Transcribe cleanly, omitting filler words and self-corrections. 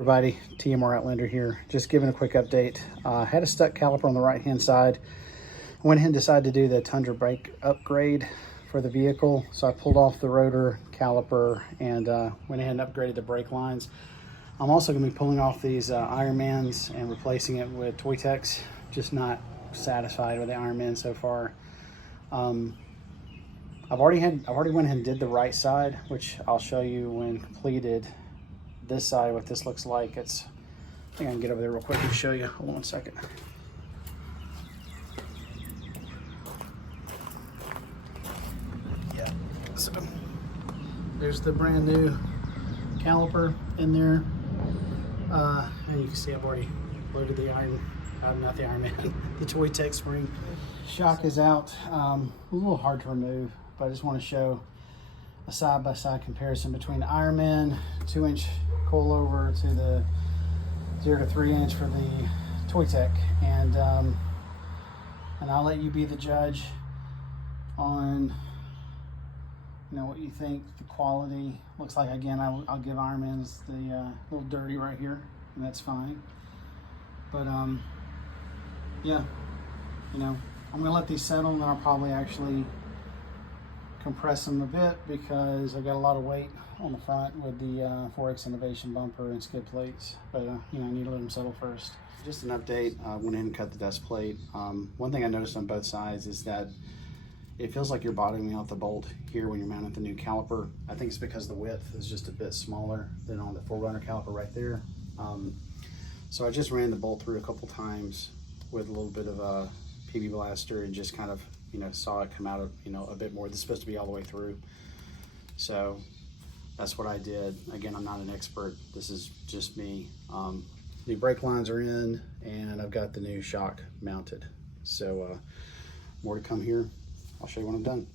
Everybody, TMR Outlander here. Just giving a quick update. Had a stuck caliper on the right hand side. Went ahead and decided to do the Tundra Brake upgrade for the vehicle. So I pulled off the rotor caliper and went ahead and upgraded the brake lines. I'm also going to be pulling off these Ironmans and replacing it with Toytecs. Just not satisfied with the Ironman so far. I've already went ahead and did the right side, which I'll show you when completed. This side, what this looks like. I think I can get over there real quick and show you. Hold on 1 second. Yeah, so there's the brand new caliper in there. And you can see I've already loaded the not the Ironman, the Toytec spring. Shock is out. A little hard to remove, but I just want to show a side-by-side comparison between the Ironman 2-inch coilover to the 0 to 3 inch for the Toytec, and I'll let you be the judge on what you think the quality looks like. Again, I'll give Ironmans the little dirty right here, and that's fine. But yeah, I'm gonna let these settle, and then I'll probably actually compress them a bit because I've got a lot of weight on the front with the 4X Innovation bumper and skid plates, but I need to let them settle first. Just an update, I went in and cut the dust plate. One thing I noticed on both sides is that it feels like you're bottoming out the bolt here when you're mounting the new caliper. I think it's because the width is just a bit smaller than on the 4Runner caliper right there. So I just ran the bolt through a couple times with a little bit of a PB blaster and just kind of saw it come out of, a bit more. This is supposed to be all the way through. So that's what I did. Again, I'm not an expert. This is just me. New brake lines are in, and I've got the new shock mounted. So more to come here. I'll show you when I'm done.